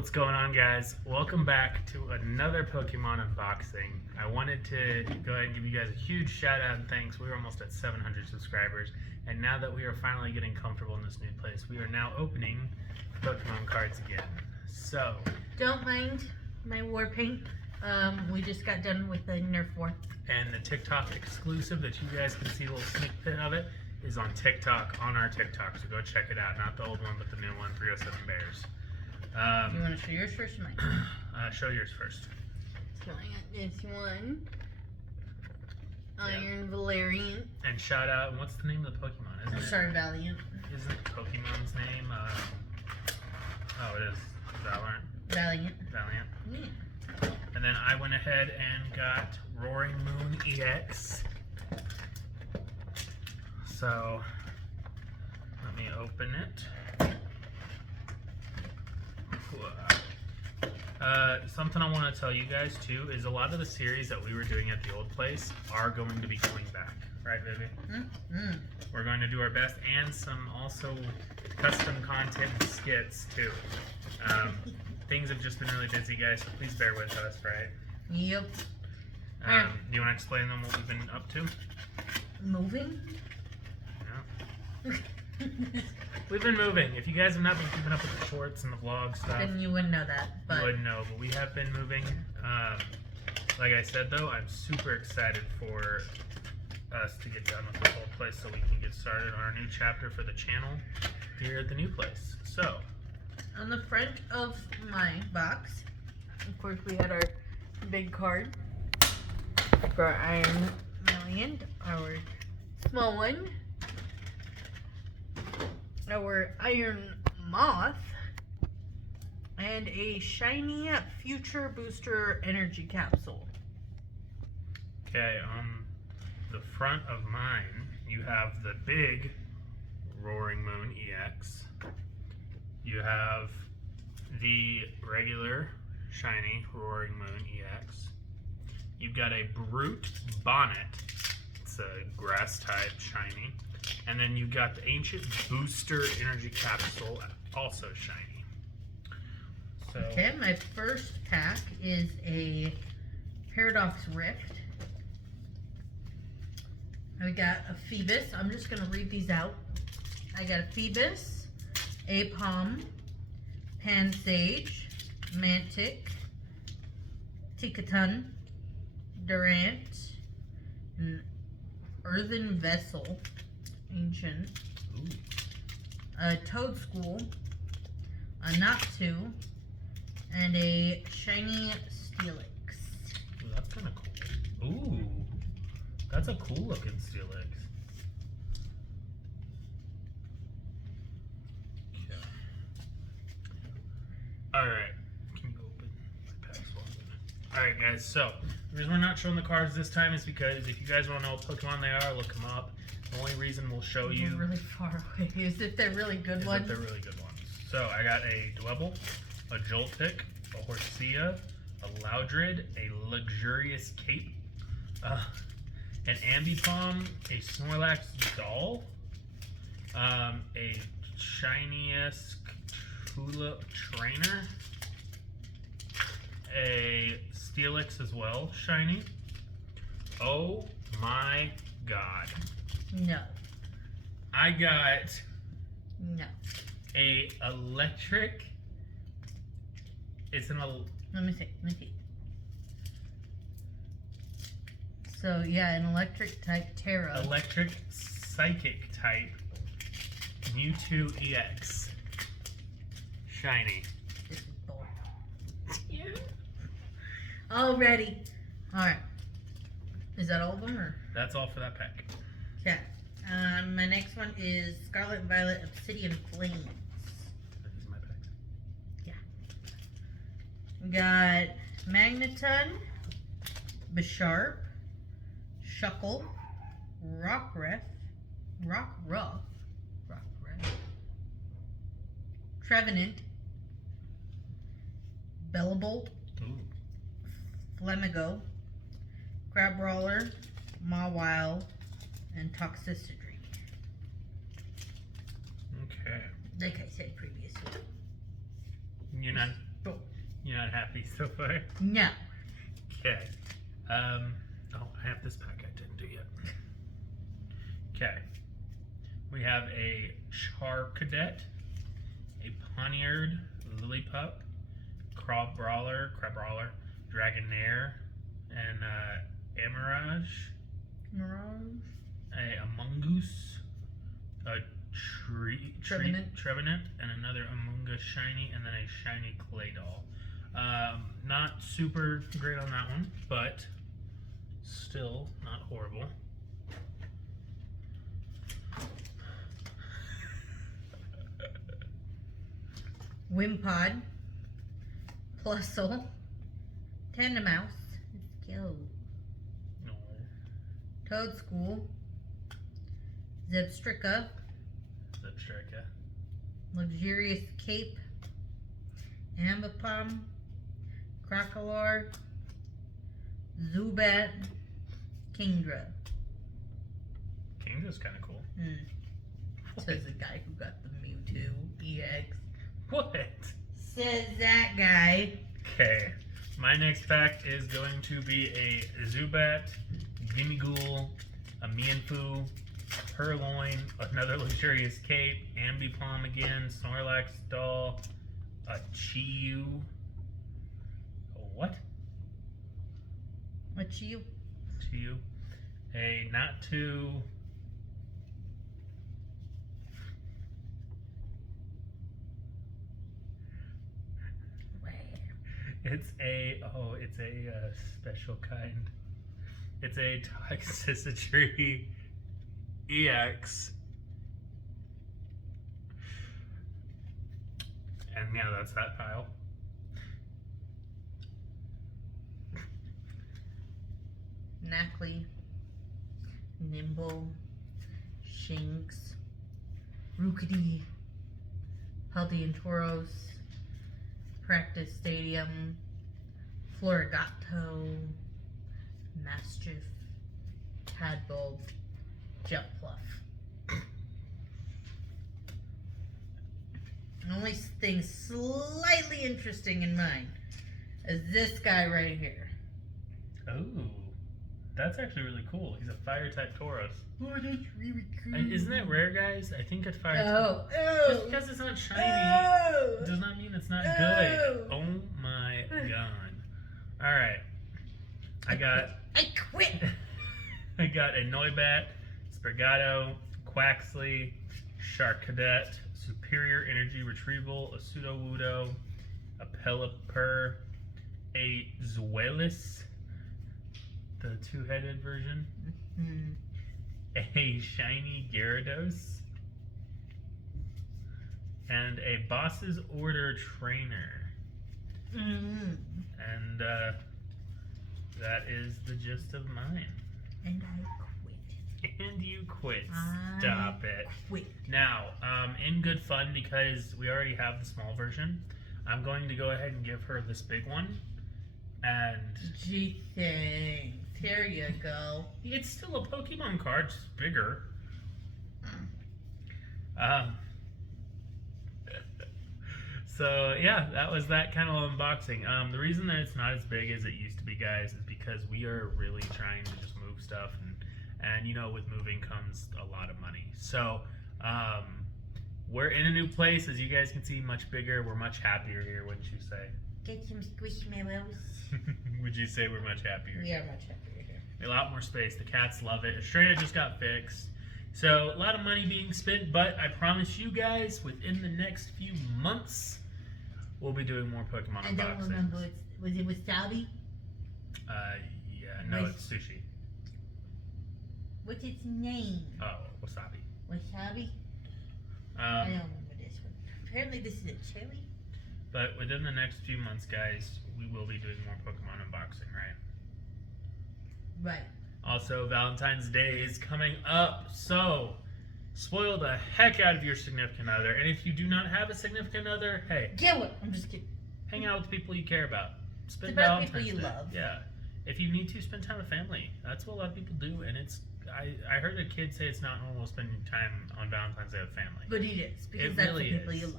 What's going on, guys? Welcome back to another Pokemon unboxing. I wanted to go ahead and give you guys a huge shout out and thanks. We're almost at 700 subscribers, and now that we are finally getting comfortable in this new place, we are now opening Pokemon cards again. So, don't mind my war paint. We just got done with the Nerf war. And the TikTok exclusive that you guys can see a little sneak peek of it is on TikTok, on our TikTok. So go check it out. Not the old one, but the new one, 307 Bears. You want to show yours first or mine? Show yours first. So I got this one. Iron Valerian. And shout out, what's the name of the Pokemon? Valiant. Isn't Pokemon's name? Oh, it is Valiant. Valiant. Yeah. And then I went ahead and got Roaring Moon EX. So, let me open it. Something I want to tell you guys too is a lot of the series that we were doing at the old place are going to be coming back, right, baby? Mm-hmm. We're going to do our best, and some also custom content and skits too. Things have just been really busy, guys, so please bear with us, right? Yep. Do you want to explain them what we've been up to? Moving? No. We've been moving. If you guys have not been keeping up with the shorts and the vlog stuff, Then you wouldn't know that. But you wouldn't know, but we have been moving. Like I said, though, I'm super excited for us to get done with this whole place so we can get started on our new chapter for the channel here at the new place. So, on the front of my box, of course, we had our big card for our Iron Valiant, our small one, our Iron Moth, and a shiny Future Booster Energy Capsule. okay, on the front of mine, you have the big Roaring Moon EX. You have the regular shiny Roaring Moon EX. You've got a Brute Bonnet. It's a grass type shiny. And then you've got the Ancient Booster Energy Capsule, also shiny. So, Okay, my first pack is a Paradox Rift. I got a Phoebus. I'm just going to read these out. I got a Phoebus, Apom, Pansage, Mantic, Tickaton, Durant, an Earthen Vessel, Ancient, a Toadschool, a Natu, and a shiny Steelix. ooh, that's kind of cool. Ooh, that's a cool looking Steelix. Okay. Alright. Can you open my pack swap? Alright, guys, so the reason we're not showing the cards this time is because if you guys want to know what Pokemon they are, look them up. The only reason we'll show you We're really far away. Is if they're really good is ones? that they're really good ones. So I got a Dwebble, a Joltik, a Horsia, a Loudred, a Luxurious Cape, an Ambipom, a Snorlax Doll, a Shiniest Tulip Trainer, a Steelix as well, shiny. Oh my god. No. I got No. a electric. It's an Let me see. So yeah, an electric type Terra. electric psychic type Mewtwo EX. Shiny. This is bull. Already. Alright. Is that all of them or? That's all for that pack. Okay. My next one is Scarlet and Violet Obsidian Flames. These are my packs. Yeah. We got Magneton, Bisharp, Shuckle, Rockruff, Trevenant, Bellabolt, Ooh. Flemigo, Crabrawler, Mawile, and Toxicity. Okay. Like I said previously. You're not Oh. You're not happy so far? No. Okay. Oh, I have this pack I didn't do yet. Okay. We have a Char Cadet, a Poniard Lillipup, Crab Brawler, Dragonair, and Amirage, Mirage. a Amongoose, a Trevenant, and another Amoonguss Shiny, and then a Shiny Clay Doll. Not super great on that one, but still not horrible. Wimpod. Plusle. Tandemaus. Let's go. No. Toadschool. Zebstrika. Zebstrika. Luxurious Cape. Ambipom. Crocolore. Zubat. Kingdra. Kingdra's kind of cool. Says the guy who got the Mewtwo EX. What? Says that guy. Okay. My next pack is going to be a Zubat, Gimmighoul, a Mienfoo, a Purloin, another Luxurious Cape, Ambipom again, Snorlax Doll, a Chiyu. What? What's you? Chiyu. A Natu. It's a special kind. It's a Toxicity EX. And yeah, that's that pile. Knackley. Nimble. Shinx. Rookity. Paldean Tauros. Practice Stadium. Florigato. Mastiff. Tadbulb. Jetpluff. The only thing slightly interesting in mine is this guy right here. Oh, that's actually really cool. He's a fire type Tauros. Oh, that's really cool. Isn't that rare, guys? I think it's fire type. Oh, Just oh, because it's not shiny oh. does not mean it's not Oh. good. Oh my god. Alright. I got I quit. I got a Noibat, Sprigato, Quaxley, Shark Cadet, Superior Energy Retrieval, a Sudowoodo, a Pelipper, a Zweilous, the two-headed version, a shiny Gyarados, and a Boss's Order Trainer. And that is the gist of mine. And I quit. And you quit. Stop it. Quit. Now, in good fun, because we already have the small version, I'm going to go ahead and give her this big one. And Gee, thanks. Here you go. it's still a Pokemon card, just bigger. So yeah, that was that kind of unboxing. The reason that it's not as big as it used to be, guys, is because we are really trying to just move stuff, and you know, with moving comes a lot of money. So we're in a new place, as you guys can see, much bigger. We're much happier here, wouldn't you say? Get some squishmallows. Would you say we're much happier? We are much happier here. A lot more space. The cats love it. Estrella just got fixed. So a lot of money being spent, but I promise you guys, within the next few months, we'll be doing more Pokemon I unboxings. don't remember. Was it wasabi? Yeah, no, it's sushi. What's its name? Oh, wasabi. Wasabi? I don't Um, remember this one. Apparently this is a cherry. but within the next few months, guys, we will be doing more Pokemon unboxing, right? Right. Also, Valentine's Day is coming up, so spoil the heck out of your significant other. And if you do not have a significant other, hey, Get one. I'm just kidding. hang out with the people you care about. Spend It's about Valentine's people you Day. love. Yeah. If you need to, spend time with family. That's what a lot of people do, and it's. I heard a kid say it's not normal spending time on Valentine's Day with family. But it is, because It that's really the people is. you love.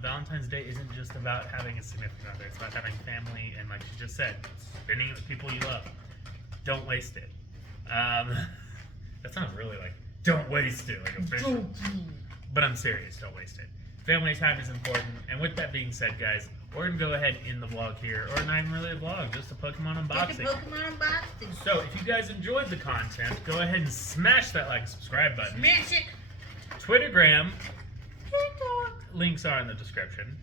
Valentine's Day isn't just about having a significant other. It's about having family and, like she just said, spending it with people you love. Don't waste it. That sounds really like, don't waste it, like official. But I'm serious, don't waste it. Family time is important. And with that being said, guys, we're going to go ahead in the vlog here, or not even really a vlog, just a Pokemon unboxing. Just a Pokemon unboxing. So, if you guys enjoyed the content, go ahead and smash that like and subscribe button. Smash it. Twittergram. TikTok. Links are in the description.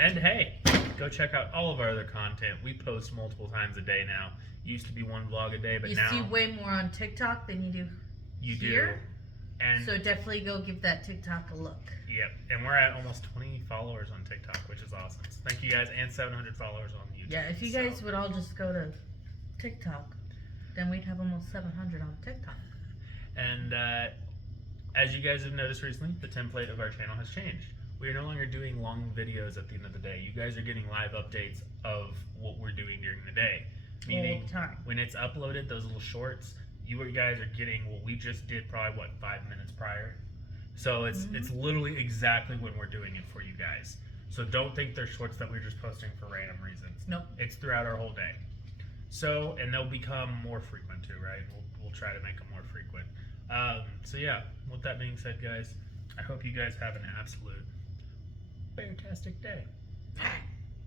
And hey, go check out all of our other content. We post multiple times a day now. Used to be one vlog a day, but you now see way more on TikTok than you do you here. Do. And so definitely go give that TikTok a look. Yep, and we're at almost 20 followers on TikTok, which is awesome. So thank you guys, and 700 followers on YouTube. Yeah, if you guys would all just go to TikTok, then we'd have almost 700 on TikTok. And as you guys have noticed recently, the template of our channel has changed. We are no longer doing long videos at the end of the day. You guys are getting live updates of what we're doing during the day. Meaning, all the time. when it's uploaded, those little shorts, you guys are getting what we just did probably, 5 minutes prior? So it's literally exactly when we're doing it for you guys. So don't think they're shorts that we're just posting for random reasons. Nope. It's throughout our whole day. So, and they'll become more frequent too, right? We'll try to make them more frequent. So yeah, with that being said, guys, I hope you guys have an absolute fantastic day.